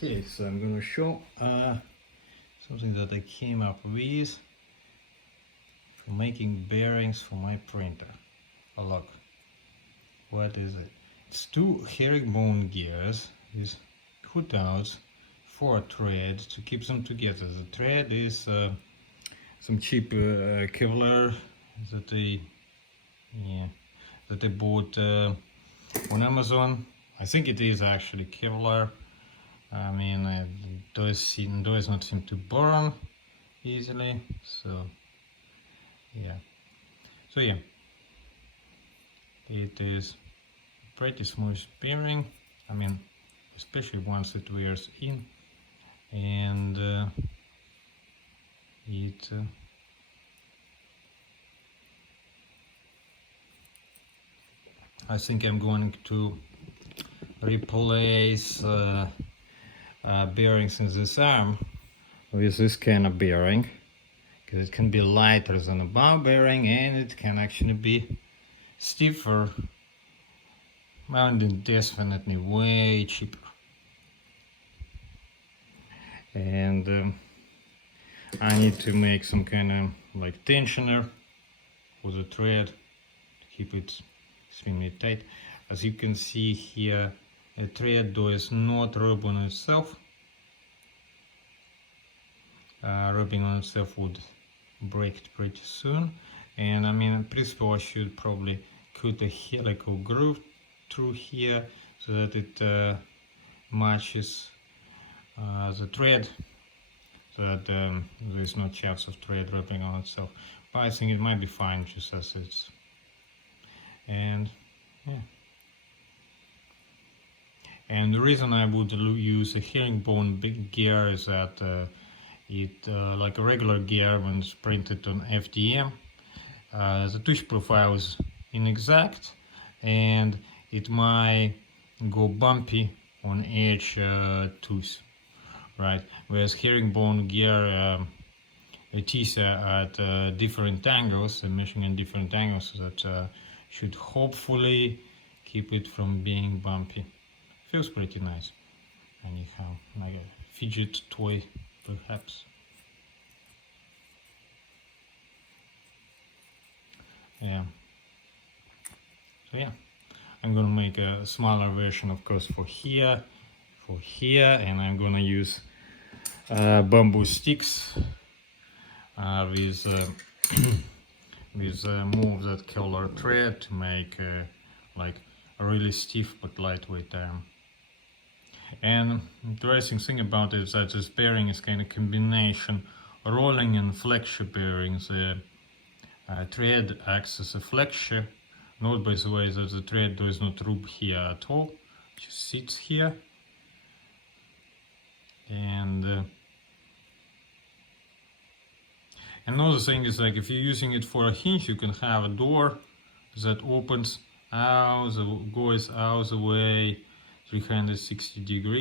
Okay, so I'm going to show something that I came up with for making bearings for my printer. Oh, look, what is it? It's two herringbone gears with cutouts, 4 threads to keep them together. The thread is some cheap Kevlar that I bought on Amazon. I think it is actually Kevlar. I mean, it does not seem to burn easily, so yeah. It is pretty smooth bearing. I mean, especially once it wears in, and I think I'm going to replace bearings in this arm with this kind of bearing, because it can be lighter than a ball bearing and it can actually be stiffer, and definitely way cheaper. And I need to make some kind of like tensioner for the thread to keep it extremely tight. As you can see here, a thread does not rub on itself. Rubbing on itself would break it pretty soon, and I mean in principle I should probably cut a helical groove through here so that it matches the thread, so that there is no chance of thread rubbing on itself. But I think it might be fine just as it's. And yeah. And the reason I would use a herringbone big gear is that like a regular gear when it's printed on FDM, the touch profile is inexact and it might go bumpy on each tooth, right? Whereas herringbone gear teeth are at different angles, measuring in different angles, so that should hopefully keep it from being bumpy. Feels pretty nice, anyhow, like a fidget toy perhaps. Yeah. So yeah, I'm gonna make a smaller version, of course, for here, and I'm gonna use bamboo sticks with more of that Kevlar thread to make like a really stiff but lightweight arm. And interesting thing about it is that this bearing is kind of combination rolling and flexure bearings. The thread acts as a flexure. Note, by the way, that the thread does not rub here at all, it just sits here. And another thing is, like, if you're using it for a hinge, you can have a door that opens out, goes out the way 360 degrees.